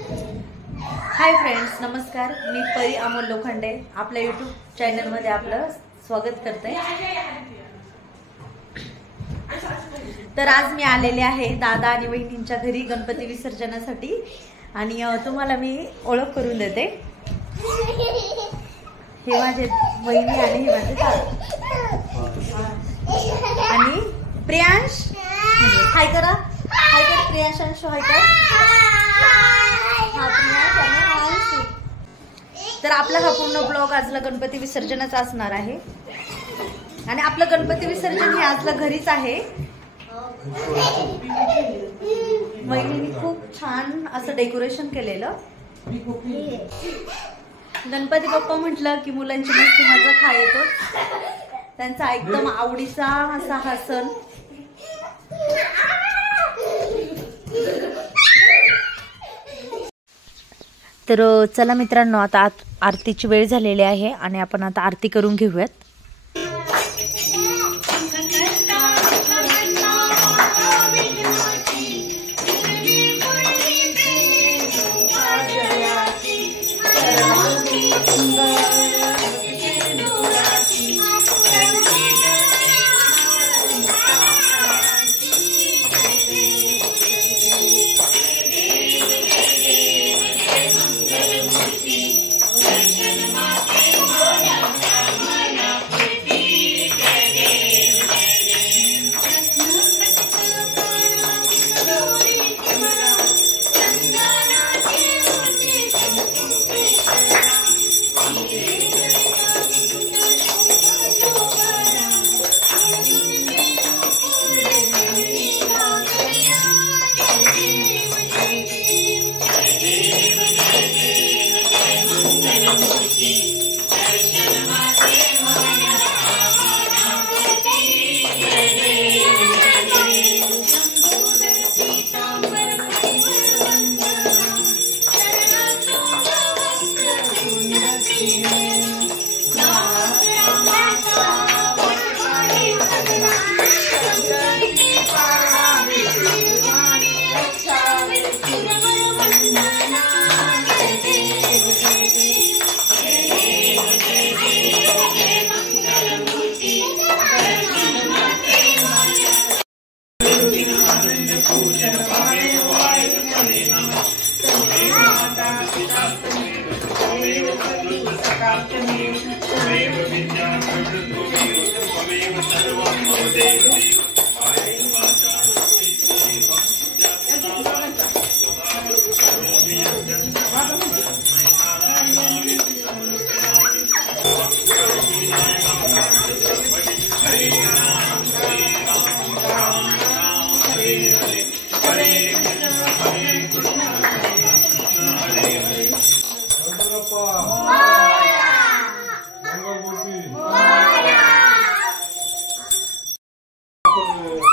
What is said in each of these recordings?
Hi friends, नमस्कार. मी परी अमोल लोखंडे आपल्या यूट्यूब चॅनलमध्ये आपलं स्वागत करते. तर आज मी आलेले आहे दादा आणि वहिनींच्या घरी गणपती विसर्जनासाठी. आणि तुम्हाला मी ओळख करून देते. हे माझे वहिनी आणि हे माझे दादा. आणि प्रियांश हाय करा. हाय कर प्रियांश. अंशू हाय कर. तर आपला हा पूर्ण ब्लॉग आजला गणपती विसर्जनाचा असणार आहे. आणि आपलं गणपती विसर्जन हे आजला घरीच आहे. वहिनींनी खूप छान असं डेकोरेशन केलेलं. गणपती बाप्पा म्हटलं की मुलांची मस्ती मजा खा येतो. त्यांचा एकदम आवडीचा असा हा सण. तर चला मित्रांनो, आता आरतीची वेळ झालेली आहे आणि आपण आता आरती करून घेऊयात.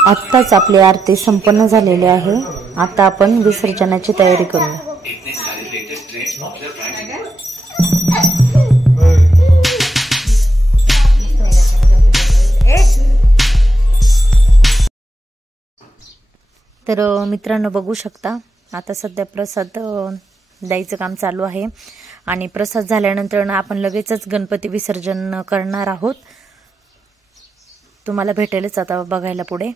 आत्ताच आपली आरती संपन्न झालेली आहे. आता आपण विसर्जनाची तयारी करूया. तर मित्रांनो, बघू शकता आता सध्या प्रसाद द्यायचं काम चालू आहे. आणि प्रसाद झाल्यानंतर आपण लगेचच गणपती विसर्जन करणार आहोत. तुम्हाला भेटेलच आता बघायला पुढे.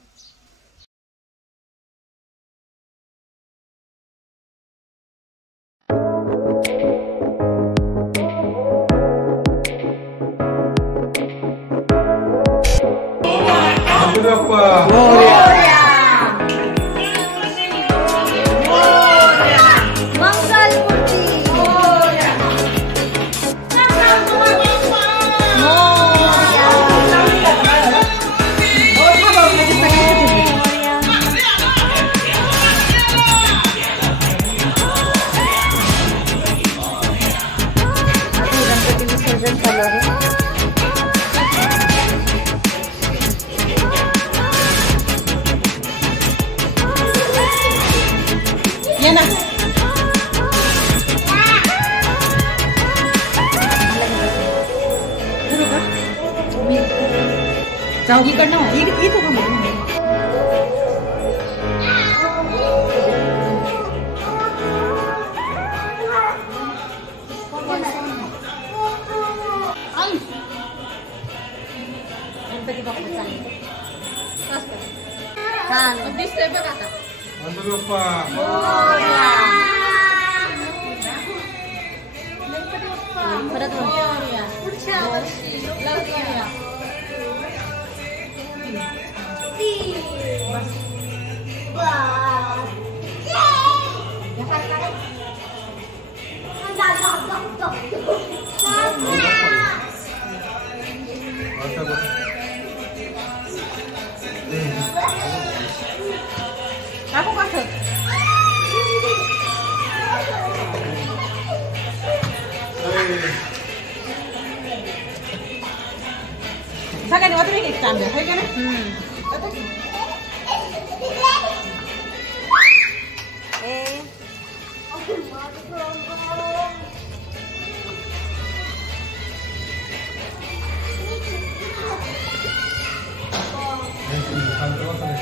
जाऊ इकडनं इथं परत aku kasih. सगळ्यांनी वाटून एक चांगलं आहे का नाही?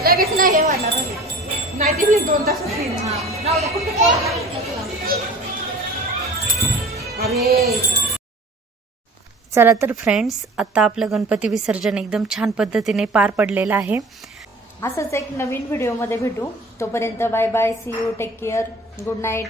लगेच नाही हे वाढणार नाही ती 2 तास अरे चला तर फ्रेंड्स, आता आपलं गणपती विसर्जन एकदम छान पद्धतीने पार पडलेलं आहे. असंच एक नवीन व्हिडिओमध्ये भेटू. तोपर्यंत bye bye, see you, take care, good night.